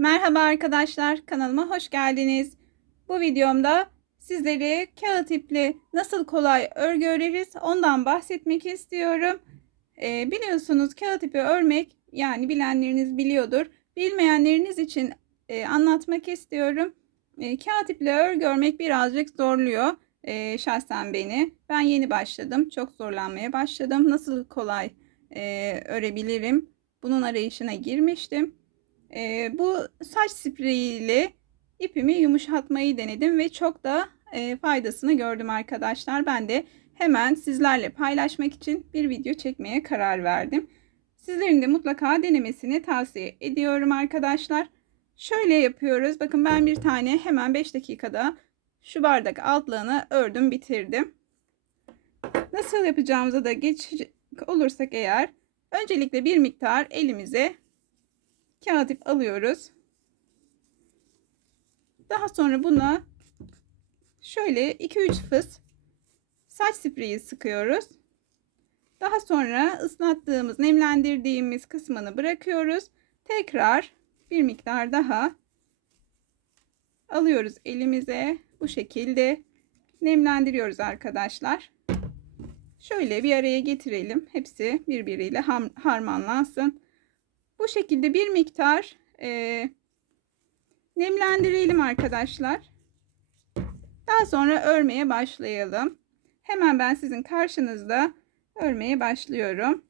Merhaba arkadaşlar, kanalıma hoş geldiniz. Bu videomda sizlere kağıt ipli nasıl kolay örgü öreriz ondan bahsetmek istiyorum. Ee, biliyorsunuz kağıt ipi örmek yani bilenleriniz biliyordur. Bilmeyenleriniz için e, anlatmak istiyorum. E, kağıt iple örgü örmek birazcık zorluyor e, şahsen beni. Ben yeni başladım, çok zorlanmaya başladım. Nasıl kolay e, örebilirim? Bunun arayışına girmiştim. E, bu saç spreyiyle ipimi yumuşatmayı denedim ve çok da e, faydasını gördüm arkadaşlar. Ben de hemen sizlerle paylaşmak için bir video çekmeye karar verdim. Sizlerin de mutlaka denemesini tavsiye ediyorum arkadaşlar. Şöyle yapıyoruz. Bakın ben bir tane hemen 5 dakikada şu bardak altlığını ördüm bitirdim. Nasıl yapacağımıza da geçecek olursak eğer öncelikle bir miktar elimize kağıt ip alıyoruz. Daha sonra buna şöyle 2-3 fıs saç spreyi sıkıyoruz. Daha sonra ıslattığımız, nemlendirdiğimiz kısmını bırakıyoruz. Tekrar bir miktar daha alıyoruz elimize. Bu şekilde nemlendiriyoruz arkadaşlar. Şöyle bir araya getirelim. Hepsi birbiriyle harmanlansın. Bu şekilde bir miktar e, nemlendirelim arkadaşlar. Daha sonra örmeye başlayalım. Hemen ben sizin karşınızda örmeye başlıyorum.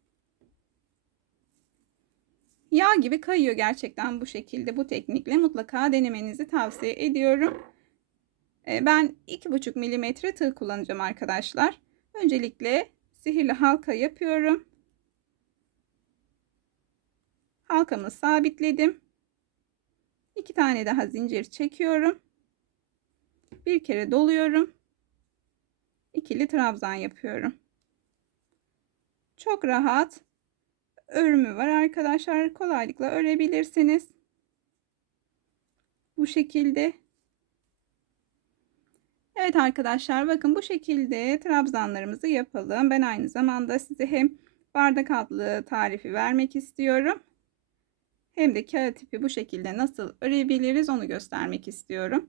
Yağ gibi kayıyor gerçekten bu şekilde bu teknikle mutlaka denemenizi tavsiye ediyorum. Ben 2,5 milimetre tığ kullanacağım arkadaşlar. Öncelikle sihirli halka yapıyorum. Halkamı sabitledim. İki tane daha zincir çekiyorum. Bir kere doluyorum. İkili trabzan yapıyorum. Çok rahat örümü var arkadaşlar. Kolaylıkla örebilirsiniz. Bu şekilde. Evet arkadaşlar bakın bu şekilde trabzanlarımızı yapalım. Ben aynı zamanda size hem bardak altlığı tarifi vermek istiyorum hem de kağıt ipi bu şekilde nasıl örebiliriz onu göstermek istiyorum.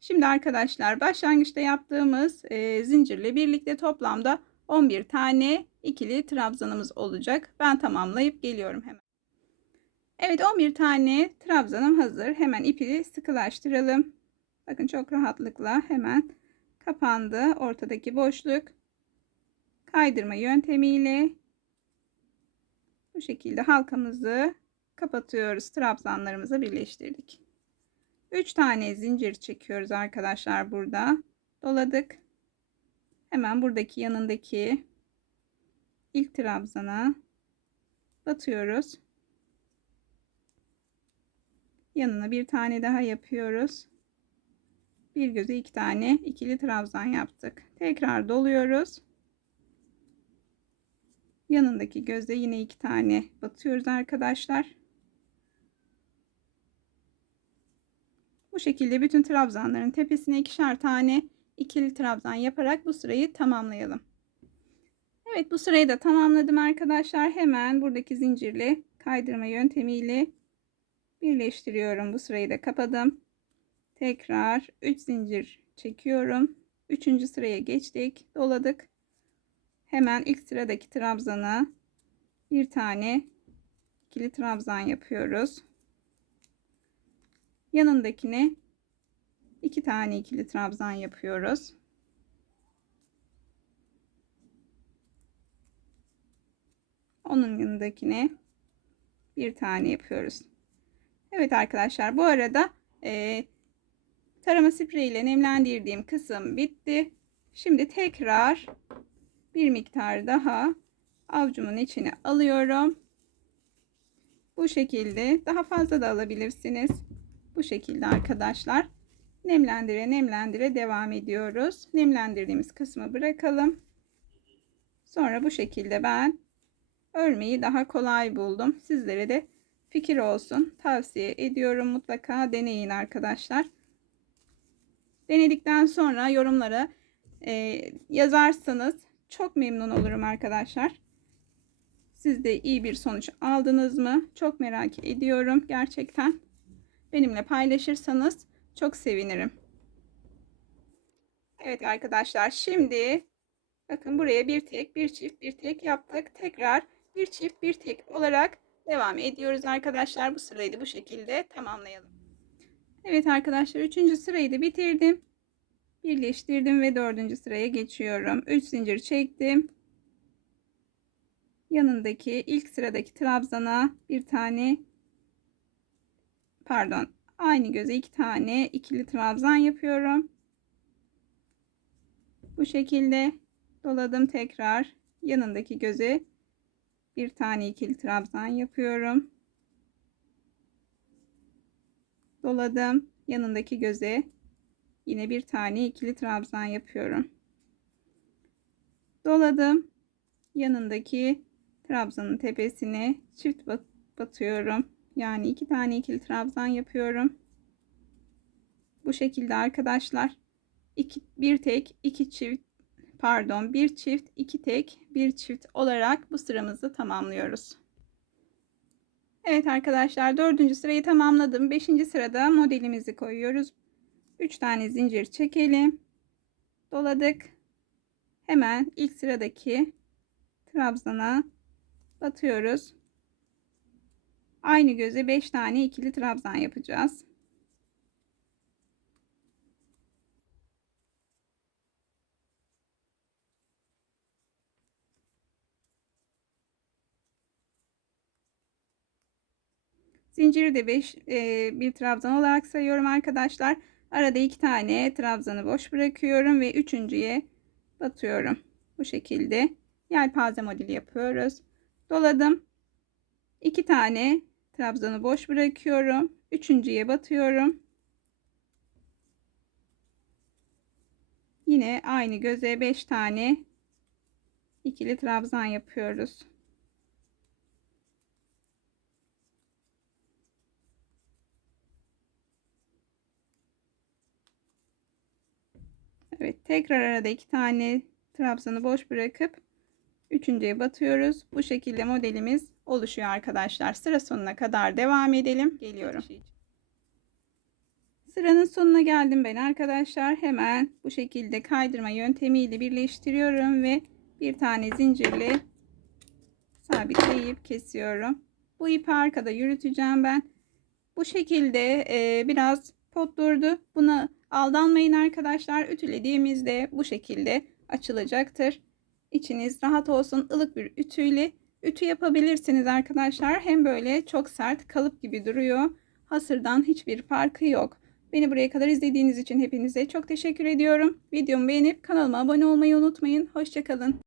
Şimdi arkadaşlar başlangıçta yaptığımız e, zincirle birlikte toplamda 11 tane ikili trabzanımız olacak. Ben tamamlayıp geliyorum hemen. Evet 11 tane trabzanım hazır. Hemen ipi sıkılaştıralım. Bakın çok rahatlıkla hemen kapandı ortadaki boşluk. Kaydırma yöntemiyle bu şekilde halkamızı kapatıyoruz. Trabzanlarımızı birleştirdik. 3 tane zincir çekiyoruz arkadaşlar burada. Doladık. Hemen buradaki yanındaki ilk trabzana batıyoruz. Yanına bir tane daha yapıyoruz. Bir göze iki tane ikili trabzan yaptık. Tekrar doluyoruz. Yanındaki göze yine iki tane batıyoruz arkadaşlar. Bu şekilde bütün trabzanların tepesine ikişer tane ikili trabzan yaparak bu sırayı tamamlayalım. Evet bu sırayı da tamamladım arkadaşlar. Hemen buradaki zincirle kaydırma yöntemiyle birleştiriyorum. Bu sırayı da kapadım. Tekrar 3 zincir çekiyorum. 3. sıraya geçtik. Doladık. Hemen ilk sıradaki trabzana bir tane ikili trabzan yapıyoruz yanındakine iki tane ikili trabzan yapıyoruz. Onun yanındakine bir tane yapıyoruz. Evet arkadaşlar bu arada e, tarama sprey ile nemlendirdiğim kısım bitti. Şimdi tekrar bir miktar daha avcumun içine alıyorum. Bu şekilde daha fazla da alabilirsiniz. Bu şekilde arkadaşlar. Nemlendire nemlendire devam ediyoruz. Nemlendirdiğimiz kısmı bırakalım. Sonra bu şekilde ben örmeyi daha kolay buldum. Sizlere de fikir olsun. Tavsiye ediyorum. Mutlaka deneyin arkadaşlar. Denedikten sonra yorumlara e, yazarsanız çok memnun olurum arkadaşlar. Siz de iyi bir sonuç aldınız mı? Çok merak ediyorum gerçekten. Benimle paylaşırsanız çok sevinirim. Evet arkadaşlar şimdi bakın buraya bir tek bir çift bir tek yaptık. Tekrar bir çift bir tek olarak devam ediyoruz arkadaşlar. Bu sırayı da bu şekilde tamamlayalım. Evet arkadaşlar üçüncü sırayı da bitirdim. Birleştirdim ve dördüncü sıraya geçiyorum. 3 zincir çektim. Yanındaki ilk sıradaki trabzana bir tane pardon aynı göze iki tane ikili trabzan yapıyorum. Bu şekilde doladım tekrar yanındaki göze bir tane ikili trabzan yapıyorum. Doladım yanındaki göze yine bir tane ikili trabzan yapıyorum. Doladım yanındaki trabzanın tepesine çift batıyorum. Yani iki tane ikili trabzan yapıyorum. Bu şekilde arkadaşlar. iki, bir tek, iki çift, pardon bir çift, iki tek, bir çift olarak bu sıramızı tamamlıyoruz. Evet arkadaşlar dördüncü sırayı tamamladım. Beşinci sırada modelimizi koyuyoruz. Üç tane zincir çekelim. Doladık. Hemen ilk sıradaki trabzana batıyoruz. Aynı göze 5 tane ikili trabzan yapacağız. Zinciri de 5 e, bir trabzan olarak sayıyorum arkadaşlar. Arada iki tane trabzanı boş bırakıyorum ve üçüncüye batıyorum. Bu şekilde yelpaze modeli yapıyoruz. Doladım. İki tane trabzanı boş bırakıyorum. Üçüncüye batıyorum. Yine aynı göze 5 tane ikili trabzan yapıyoruz. Evet tekrar arada iki tane trabzanı boş bırakıp üçüncüye batıyoruz. Bu şekilde modelimiz oluşuyor arkadaşlar. Sıra sonuna kadar devam edelim. Geliyorum. Sıranın sonuna geldim ben arkadaşlar. Hemen bu şekilde kaydırma yöntemiyle birleştiriyorum ve bir tane zincirle sabitleyip kesiyorum. Bu ipi arkada yürüteceğim ben. Bu şekilde e, biraz pot durdu. Buna aldanmayın arkadaşlar. Ütülediğimizde bu şekilde açılacaktır. İçiniz rahat olsun. ılık bir ütüyle ütü yapabilirsiniz arkadaşlar. Hem böyle çok sert kalıp gibi duruyor. Hasırdan hiçbir farkı yok. Beni buraya kadar izlediğiniz için hepinize çok teşekkür ediyorum. Videomu beğenip kanalıma abone olmayı unutmayın. Hoşçakalın.